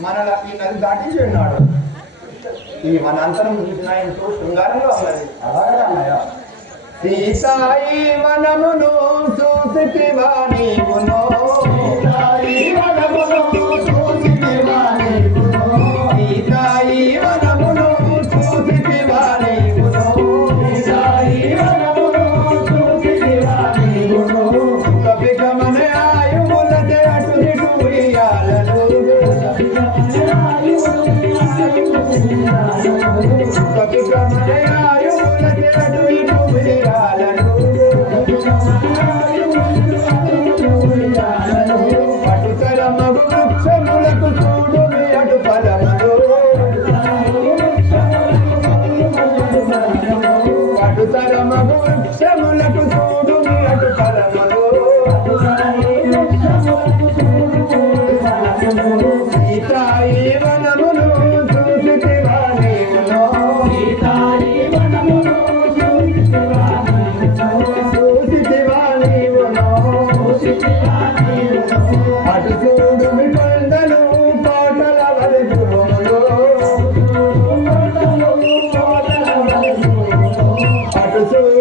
మనల ఈ నది దాటించి ఉన్నాడు ఈ వనాంతరం చూసిన ఎంతో శృంగారంగా ఉన్నది. అలాగే అన్నయ్య. సీతాయి వనమును చూసితివా నీవును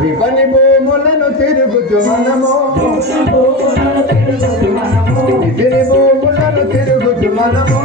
విపణి భూములను తిరుగుతూ మనము విపిని భూములను తిరుగుతూ మనము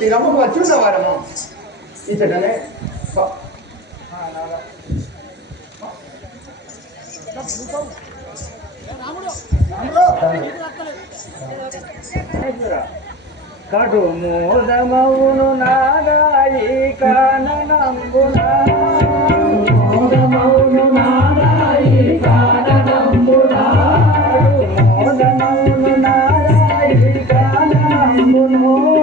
పంచవటి తీరము వచ్చి ఉన్న వారము ఇచ్చటనే కడు మోదమౌను నాదాయి కాననంబున. మోదమౌను నాదాయి కాననంబున. మోదమౌను నాదాయి కాననంబును.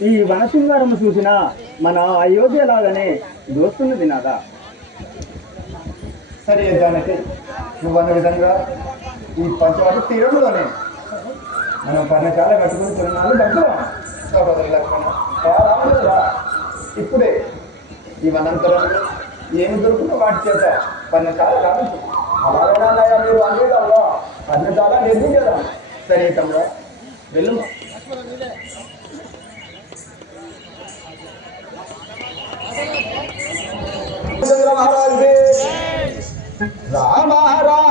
ఈ వనశృంగారము చూసిన మన అయోధ్య లాగానే దోస్తున్నది నాదా సరే జానకి నువ్వు అన్న విధంగా ఈ పంచవాటి తీరంలోనే మనం పర్ణశాల కట్టుకుని తిరునాళ్ళు దగ్గర సోదరు లక్ష్మణ యా ఇప్పుడే ఈ వనంతరంలో ఏమి దొరుకుతుందో వాటి చేత పర్ణశాల కాదు అలాగే అన్నయ్య మీరు అంగీకారంలో పన్నెండు నిర్మించదా సరే తమ్ముడా వెళ్ళు రామచంద్ర మహారాజు రామ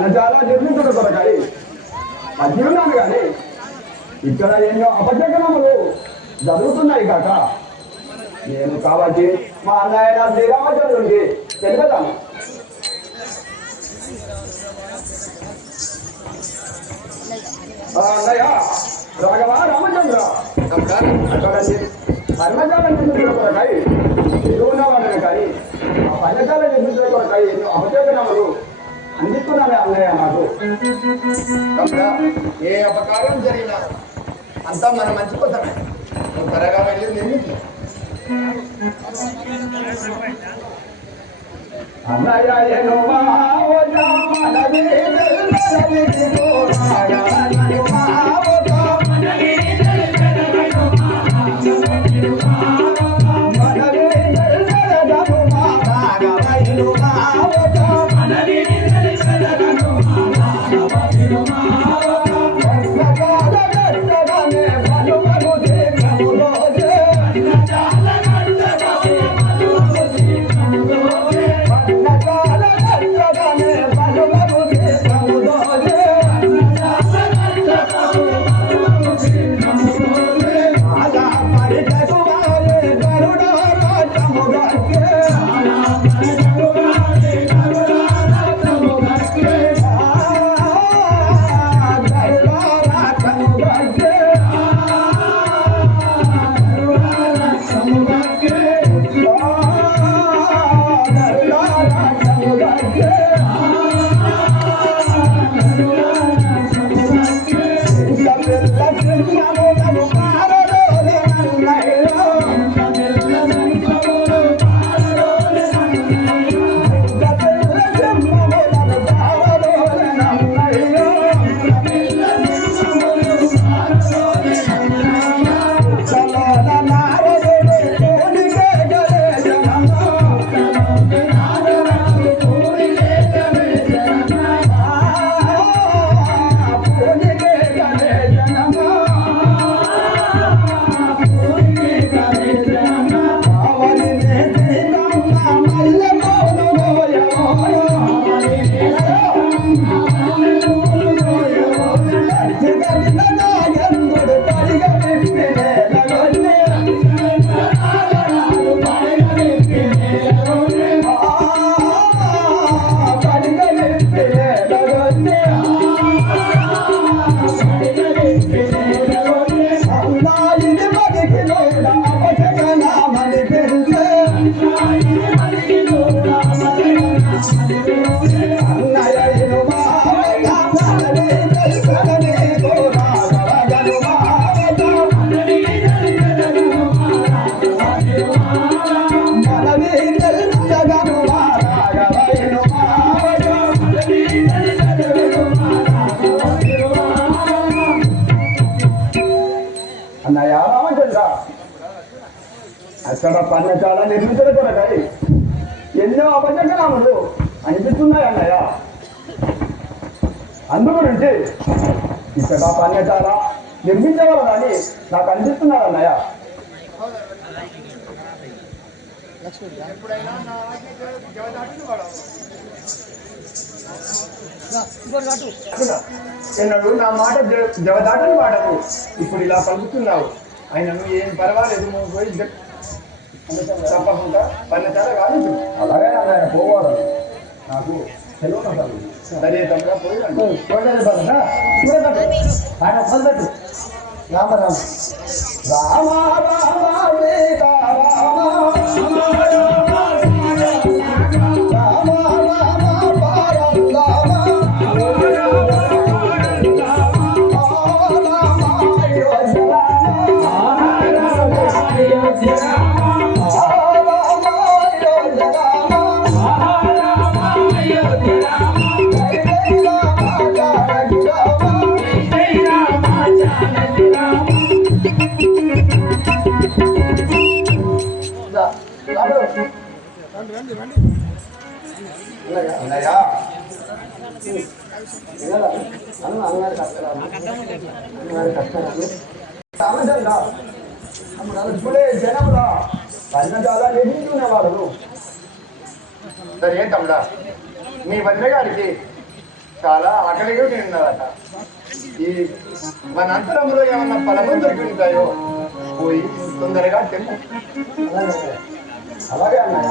ఇక్కడ పన్నజాల నిర్మించడం కొరకాయి అజ్ఞానాలు కానీ ఇక్కడ ఎన్నో అపజగనములు జరుగుతున్నాయి కాక నేను కాబట్టి మా అన్నయ్య శ్రీరామచంద్రుడికి తెలియదాను అన్నయ్య రాఘవ రామచంద్ర అక్కడ పర్మజాల నిర్మించడం కొరకాయి ఎదురున్నవాడిని కానీ ఆ పర్ణజాల నిర్మించడం కొరకాయి ఎన్నో అపజగనములు అందిస్తున్నానే అన్నయ్య నాకు ఏ అపకారం జరిగినా అంతా మన మంచి కోసమే. నువ్వు త్వరగా వెళ్ళి నిర్మించు. అన్నయ్య అక్కడ పర్ణశాల నిర్మించడం కొరకై ఎన్నో అపజగ్నాములు అనిపిస్తున్నాయి అన్నయ్య. అందు గురించి ఇక్కడ పర్ణశాల నిర్మించగలదని నాకు అనిపిస్తున్నది అన్నయ్య. ఎన్నడు నా మాట జవదాటని వాడకు. ఇప్పుడు ఇలా పలుకుతున్నావు. ఆయనను ఏం పర్వాలేదు పోయి జ- తప్పకుండా పన్నెచాల కాదు అలాగే అన్నయ్య పోవాలి నాకు సెలవు నాకు సరే తమ్ముడా పోయి రండి. చూడండి బాబు చూడదు ఆయన పొందట్టు రామ రామ రామ రామ సీత రామ రామ రామ ఇప్పుడే జనంలో చాలా ఎదుగుతున్నవాడు సరే తమ్ముడా మీ వదిన గారికి చాలా ఆకలిగా తిన్నారట ఈ మన అంతరంలో ఏమన్నా ఫలము దొరికి పోయి తొందరగా తెమ్ము అలాగే అలాగే అన్నయ్య.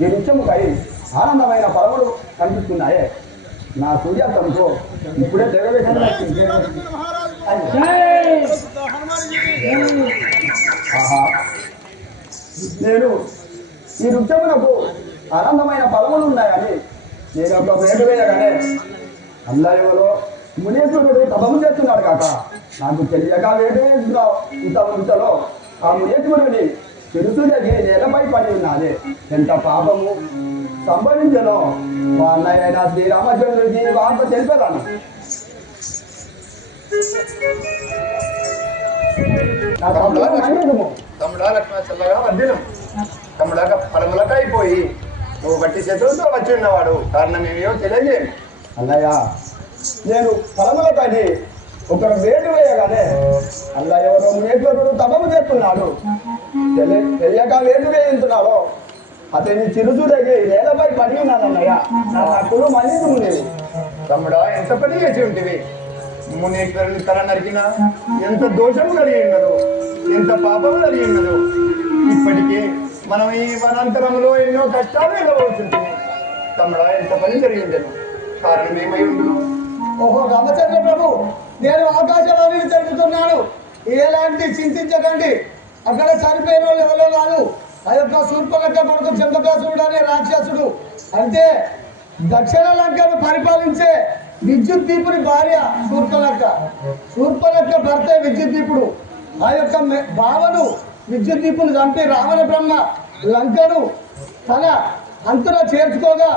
ఈ నిత్యముకై ఆనందమైన పరవలు కనిపిస్తున్నాయే. నా సూర్యాంతంతో ఇప్పుడే తెగవేసిన నేను ఈ నృత్యమునకు ఆనందమైన ఫలములు ఉన్నాయని నేను ఒక వేట వేయగానే అందరిలో మునేశ్వరుడు తపము చేస్తున్నాడు కాక. నాకు తెలియక వేట వేస్తున్నావు ఇంత వృత్తలో ఆ మునేశ్వరుని తెలుసులకి నేలపై పడి ఉన్నది ఎంత పాపము? సంభవించను. మా అన్నయ్య అయిన శ్రీరామచంద్రుడికి వార్త తెలిపేదాను తమ్ముడు లక్ష్మణ చల్లగా వర్ధినం తమ్ముడాక ఫలములకైపోయి నువ్వు బట్టి శత్రువుతో వచ్చి ఉన్నవాడు. కారణం ఏమియో తెలియజేయండి. అన్నయ్య నేను పొలముల ఒక వేటు వేయగానే అన్నయ్య ఎవరో మేకరుడు తపము చేస్తున్నాడు. తెలియక వేటు వేయించున్నావో? అతని చిరుసు నేలపై పడి ఉన్నానన్నయ్య. నా మళ్ళీ నేను తమ్ముడా ఎంత పని చేసి ఉంటివి? మునీశ్వరుని తల నరికిన ఎంత దోషము కలిగి ఎంత పాపము కలిగి ఉన్నదో ఇప్పటికే మనం ఈ వనాంతరంలో ఎన్నో కష్టాలు ఎదురవుతుంటుంది తమ్ముడా ఎంత పని జరిగి కారణం ఏమై ఉండును? ఓహో రామచంద్ర ప్రభు నేను ఆకాశవాణిని జరుగుతున్నాను. ఎలాంటి చింతించకండి. అక్కడ చనిపోయిన వాళ్ళు ఎవరో కాదు. ఆ యొక్క శూర్పలక్క కొడుకు చంద్రకాసురుడు అనే రాక్షసుడు. అంటే దక్షిణ లంకను పరిపాలించే విద్యుత్ దీపుని భార్య శూర్పలక్క. శూర్పలక్క భర్త విద్యుత్ దీపుడు ఆ యొక్క భావను విద్యుత్ దీపుని చంపి రావణ బ్రహ్మ లంకను తన అంతలో చేర్చుకోగా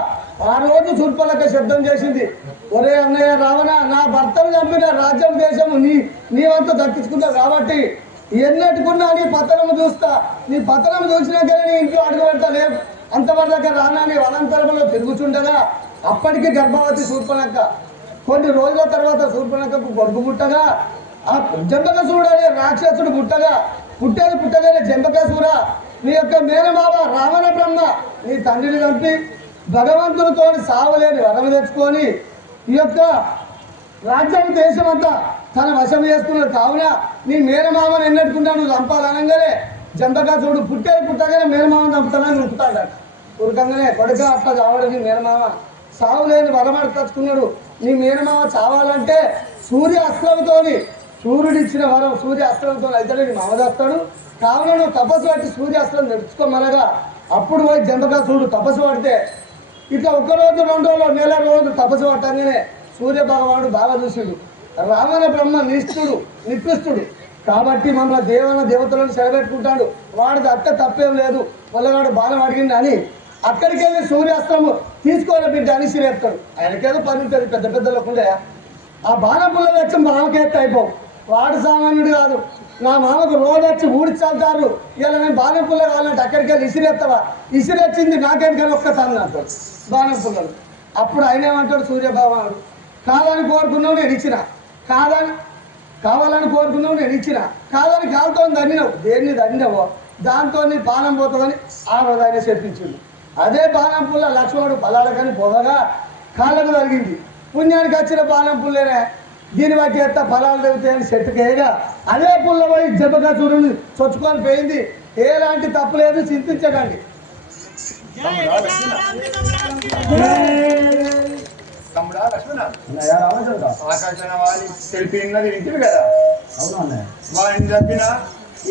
ఆ రోజు చుట్టుపక్కల శబ్దం చేసింది. ఒరే అన్నయ్య రావణ నా భర్తను చంపిన రాజ్యం దేశం నీ నీవంతా దక్కించుకున్నావు కాబట్టి? ఎన్నట్టుకున్నా నీ పతనం చూస్తా. నీ పతనం చూసినాకనే నీ ఇంట్లో అడుగు పెడతా లేవు. అంతవరకు రానా నీ వనంతరంలో తిరుగుచుండగా అప్పటికి గర్భవతి శూర్పణక్క కొన్ని రోజుల తర్వాత శూర్పణక్కకు కొడుకు పుట్టగా ఆ జంబకసూరుడు అనే రాక్షసుడు పుట్టగా పుట్టేది పుట్టగానే జంబకసూర. నీ యొక్క మేనమావ రావణ బ్రహ్మ నీ తండ్రిని చంపి భగవంతునితో సావలేని వరం తెచ్చుకొని ఈ యొక్క రాజ్యం దేశం అంతా తన వశం చేసుకున్నాడు. కావున నీ మేనమామని ఎన్నట్టుకుంటా నువ్వు చంపాలనగానే చూడు పుట్టే పుట్టగానే మేనమామని చంపుతానని ఉరుకుతాడట. ఉరకంగానే కొడుక అట్లా చావడం నీ మేనమామ. సావులేని వరమాడు తచ్చుకున్నాడు. నీ మేనమామ చావాలంటే సూర్య అస్త్రంతోని సూర్యుడు ఇచ్చిన వరం సూర్య అస్త్రంతో అయితే నీ మామ చేస్తాడు కావున నువ్వు తపస్సు పట్టి సూర్యాస్త్రం తెచ్చుకోమనగా అప్పుడు పోయి జంబకాసుడు తపస్సు పడితే. ఇట్లా ఒక్క రోజు రెండు రోజులు నెల రోజు తపస్సు పట్టగానే సూర్య భగవానుడు బాగా చూసాడు. రావణ బ్రహ్మ నిష్ఠుడు నిప్పిస్తుడు కాబట్టి మమ్మల్ని దేవన దేవతలను సెలబెట్టుకుంటాడు. వాడిది అత్త తప్పేం లేదు. పొల్లగాడు బాణం అడిగింది అని అక్కడికి వెళ్ళి సూర్యాస్త్రము తీసుకోవాలి బిడ్డ అని సిరేస్తాడు. ఆయనకేదో పని ఉంటుంది పెద్ద పెద్దలకుండే ఆ బాణం పుల్ల వచ్చి మామకేస్తే అయిపోవు. వాడు సామాన్యుడు కాదు. నా మామకు రోజు వచ్చి ఊడిచాల్తారు ఇలా నేను బాణపుల్ల కావాలంటే అక్కడికి వెళ్ళి ఇసిరేస్తావా ఇసిరెచ్చింది నాకెందుకని ఒక్కసారి తను బాణపుల్లలు. అప్పుడు ఆయన ఏమంటాడు సూర్యభగవానుడు? కాదని కోరుకున్నావు నేను ఇచ్చిన. కాదని కావాలని కోరుకున్నావు నేను ఇచ్చిన. కాదని కాలుతో దండినావు. దేన్ని దండినావో? దాంతో నీ బాణం పోతుందని ఆ రోజు ఆయన చెప్పించిండు. అదే బాణం పుల్ల లక్ష్మణుడు పొలాలకని పోగా కాళ్ళకు తగిలింది. పుణ్యానికి వచ్చిన బాణం పుల్లేనే దీన్ని బట్టి ఎత్త ఫలాలు తెగుతాయని చెట్టుకేగా. అదే పుల్ల పోయి జబ్బకాసురుని చొచ్చుకొని పోయింది. ఎలాంటి తప్పు లేదు చింతించకండి. తమ్ముడా లక్ష్మణ. ఆకాశన వింటివి కదా. వాడిని చంపిన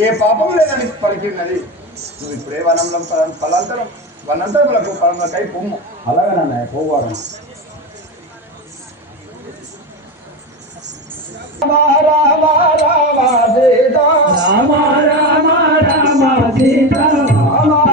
ఏ పాపం లేదని పలికిన్నది నువ్వు ఇప్పుడే వనంలో ఫల- ఫలాంతరం వనంతరములకు ఫలములకై పొమ్ము. అలాగే అన్నయ్య? పోవాడు రామ రామ రామ సీత రామ రామ రామ సీత. రామ